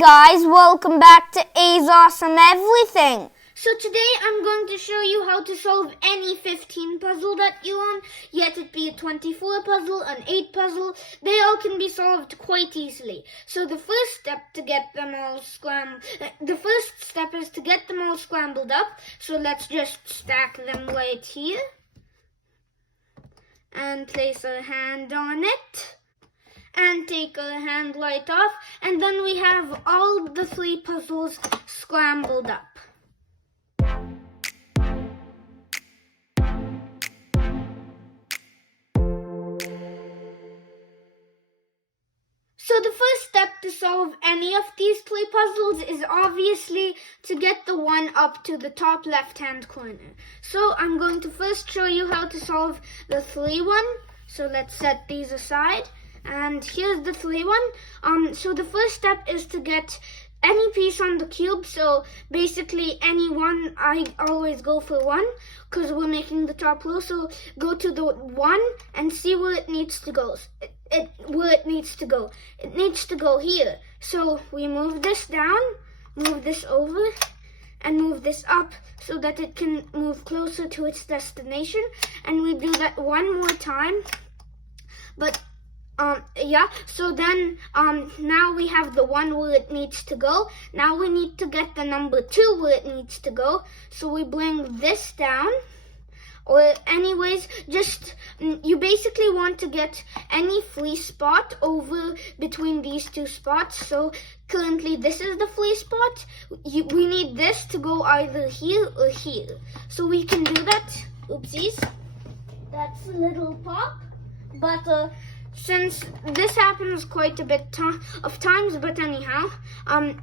guys, welcome back to A's Awesome Everything. So today I'm going to show you how to solve any 15 puzzle that you want, yet it be a 24 puzzle, an 8 puzzle. They all can be solved quite easily. So the first step is to get them all scrambled up. So let's just stack them right here and place our hand on it. And take our hand light off, and then we have all the 3 puzzles scrambled up. So the first step to solve any of these 3 puzzles is obviously to get the one up to the top left-hand corner. So I'm going to first show you how to solve the 3 one. So let's set these aside. And here's the 3 one. So the first step is to get any piece on the cube. So basically any one, I always go for 1 because we're making the top row. So go to the 1 and see where it needs to go. It needs to go here. So we move this down, move this over, and move this up so that it can move closer to its destination. And we do that one more time. But so then now we have the 1 where it needs to go. Now we need to get the number 2 where it needs to go. So we bring this down. Or anyways, you basically want to get any free spot over between these 2 spots. So currently this is the free spot. We need this to go either here or here. So we can do that. Oopsies. That's a little pop. But since this happens quite a bit of times, but anyhow,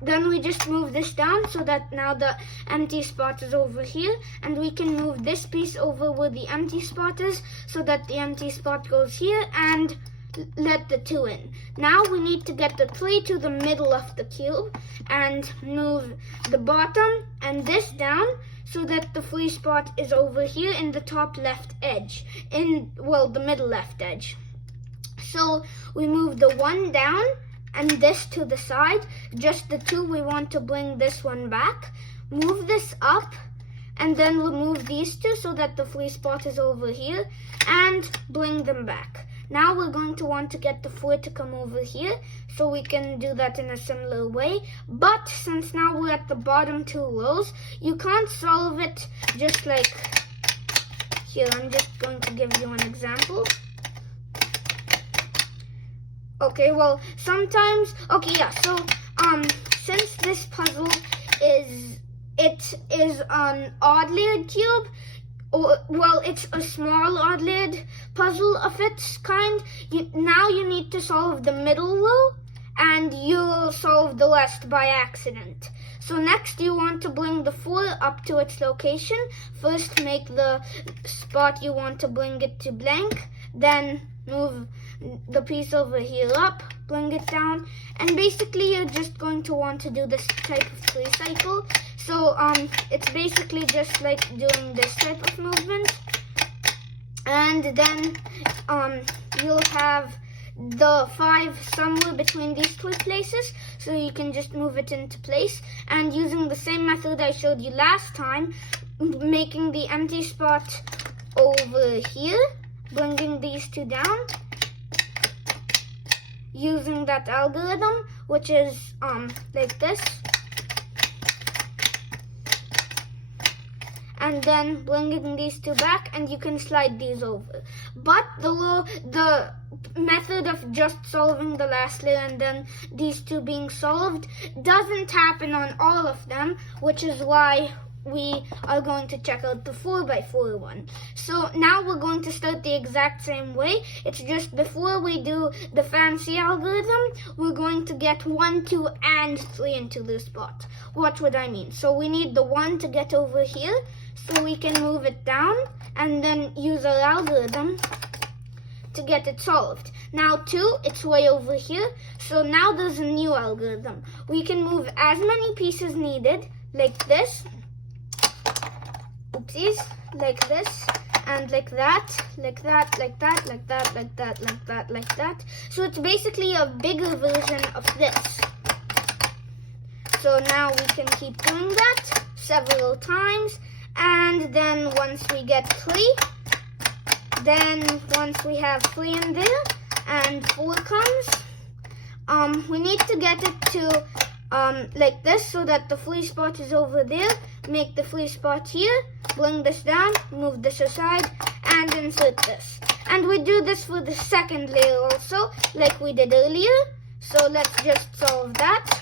then we just move this down so that now the empty spot is over here, and we can move this piece over where the empty spot is so that the empty spot goes here and let the 2 in. Now we need to get the 3 to the middle of the cube and move the bottom and this down so that the free spot is over here in the top left edge, the middle left edge. So we move the 1 down and this to the side. Just the 2, we want to bring this one back. Move this up and then remove these 2 so that the free spot is over here and bring them back. Now we're going to want to get the 4 to come over here, so we can do that in a similar way. But since now we're at the bottom 2 rows, you can't solve it just like here. I'm just going to give you an example. Okay, well, sometimes, so since this puzzle is an odd-layered cube, it's a small odd-layered puzzle of its kind, now you need to solve the middle row, and you'll solve the rest by accident. So next you want to bring the 4 up to its location. First make the spot you want to bring it to blank, then move the piece over here up, bring it down, and basically you're just going to want to do this type of 3 cycle. So it's basically just like doing this type of movement, and then you'll have the 5 somewhere between these 2 places, so you can just move it into place. And using the same method I showed you last time, making the empty spot over here, bringing these 2 down, using that algorithm, which is like this, and then bringing these 2 back, and you can slide these over. But the method of just solving the last layer and then these 2 being solved doesn't happen on all of them, which is why we are going to check out the 4x4 one. So now we're going to start the exact same way. It's just before we do the fancy algorithm, we're going to get 1, 2, and 3 into the spot. What would I mean? So we need the 1 to get over here, so we can move it down and then use our algorithm to get it solved. Now 2, it's way over here, so now there's a new algorithm. We can move as many pieces needed, like this, oopsies, like this, and like that, like that, like that, like that, like that, like that, like that. So it's basically a bigger version of this. So now we can keep doing that several times. And then once we get 3, once we have 3 in there and 4 comes, we need to get it to like this so that the flea spot is over there. Make the flea spot here, bring this down, move this aside, and insert this. And we do this for the second layer also, like we did earlier. So let's just solve that.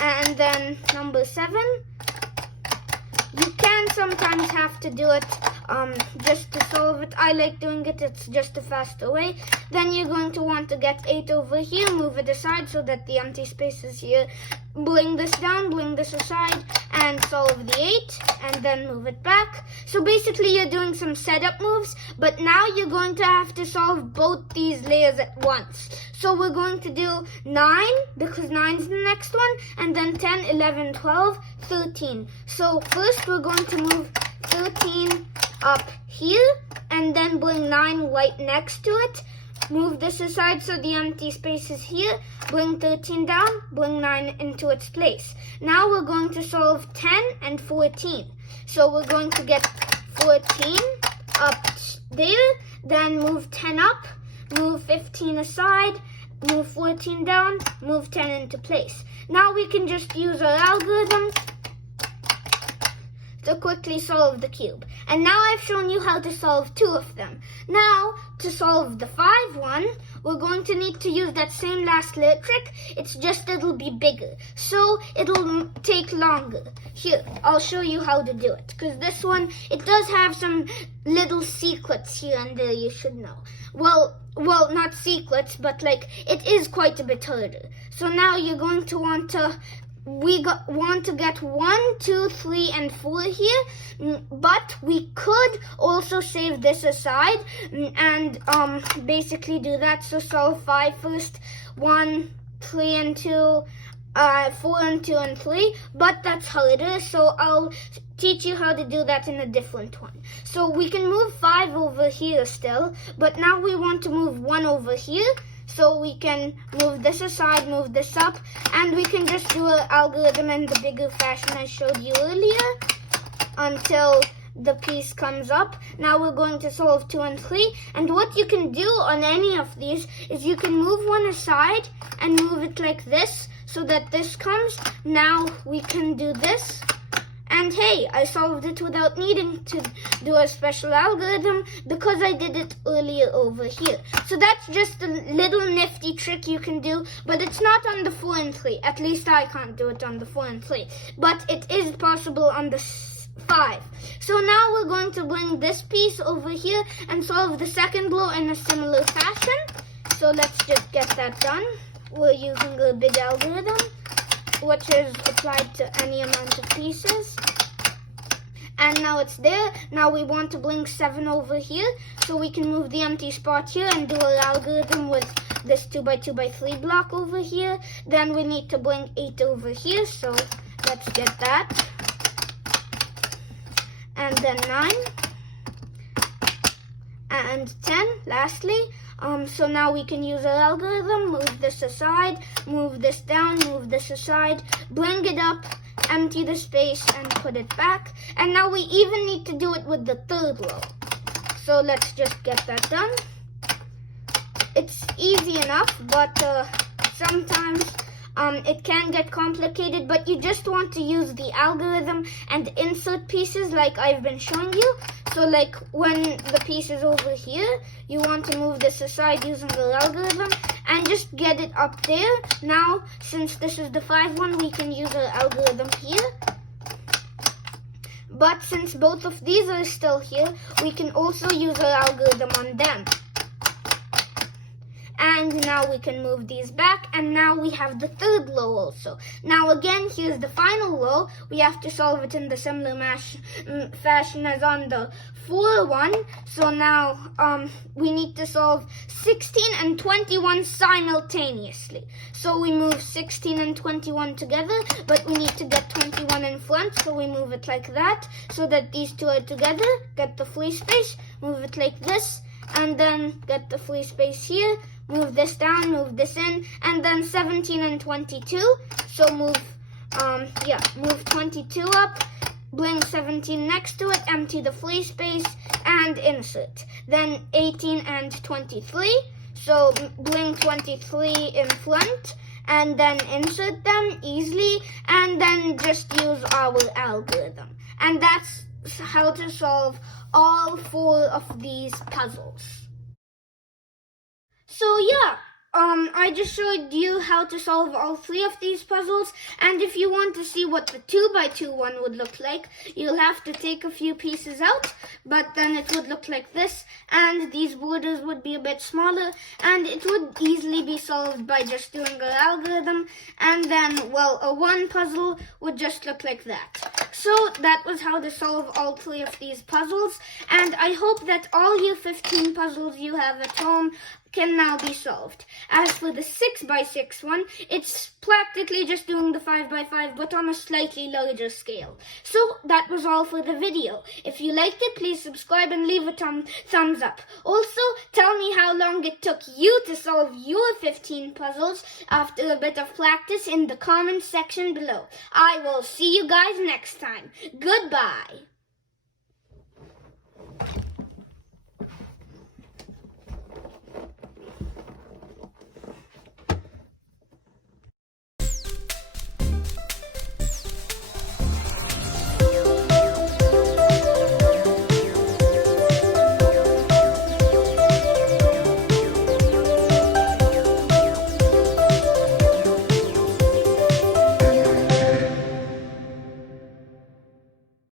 And then number 7, you can sometimes have to do it just to solve it. I like doing it, it's just a faster way. Then you're going to want to get 8 over here, move it aside so that the empty space is here. Bring this down, bring this aside, and solve the 8, and then move it back. So basically you're doing some setup moves, but now you're going to have to solve both these layers at once. So we're going to do 9, because 9 is the next one, and then 10, 11, 12, 13. So first we're going to move 13 up here, and then bring 9 right next to it. Move this aside so the empty space is here. Bring 13 down, bring 9 into its place. Now we're going to solve 10 and 14. So we're going to get 14 up there, then move 10 up, move 15 aside, move 14 down, move 10 into place. Now we can just use our algorithm to quickly solve the cube. And now I've shown you how to solve 2 of them. Now, to solve the 5 one, we're going to need to use that same last layer trick. It's just it'll be bigger, so it'll take longer. Here, I'll show you how to do it, because this one, it does have some little secrets here and there you should know. Well, not secrets, but like, it is quite a bit harder. So now you're going to want to want to get 1, 2, 3, and 4 here, but we could also save this aside and basically do that. So solve 5 first, 1, 3, and 2, 4 and 2 and 3, but that's harder, so I'll teach you how to do that in a different one. So we can move 5 over here still, but now we want to move 1 over here. So we can move this aside, move this up, and we can just do an algorithm in the bigger fashion I showed you earlier until the piece comes up. Now we're going to solve 2 and 3, and what you can do on any of these is you can move one aside and move it like this so that this comes. Now we can do this. And hey, I solved it without needing to do a special algorithm because I did it earlier over here. So that's just a little nifty trick you can do, but it's not on the 4 and 3. At least I can't do it on the 4 and 3. But it is possible on the 5. So now we're going to bring this piece over here and solve the second blow in a similar fashion. So let's just get that done. We're using a big algorithm, which is applied to any amount of pieces. And now it's there. Now we want to bring 7 over here, so we can move the empty spot here and do our algorithm with this 2x2x3 block over here. Then we need to bring 8 over here, so let's get that. And then 9. And 10, lastly. So now we can use our algorithm, move this aside, move this down, move this aside, bring it up, empty the space, and put it back. And now we even need to do it with the third row. So let's just get that done. It's easy enough, but sometimes it can get complicated, but you just want to use the algorithm and insert pieces like I've been showing you. So like when the piece is over here, you want to move this aside using the algorithm and just get it up there. Now, since this is the 5 one, we can use our algorithm here. But since both of these are still here, we can also use our algorithm on them. And now we can move these back, and now we have the third row also. Now again, here's the final row. We have to solve it in the similar fashion as on the 4 one. So now we need to solve 16 and 21 simultaneously. So we move 16 and 21 together, but we need to get 21 in front, so we move it like that, so that these two are together. Get the free space, move it like this, and then get the free space here. Move this down, move this in, and then 17 and 22. So move move 22 up, bring 17 next to it, empty the free space, and insert. Then 18 and 23, so bring 23 in front, and then insert them easily, and then just use our algorithm. And that's how to solve all 4 of these puzzles. So yeah, I just showed you how to solve all 3 of these puzzles, and if you want to see what the 2x2 one would look like, you'll have to take a few pieces out, but then it would look like this, and these borders would be a bit smaller, and it would easily be solved by just doing our algorithm, and then, well, a 1 puzzle would just look like that. So that was how to solve all 3 of these puzzles, and I hope that all you 15 puzzles you have at home can now be solved. As for the 6x6 one, it's practically just doing the 5x5 but on a slightly larger scale. So that was all for the video. If you liked it, please subscribe and leave a thumbs up. Also, tell me how long it took you to solve your 15 puzzles after a bit of practice in the comments section below. I will see you guys next time. Goodbye.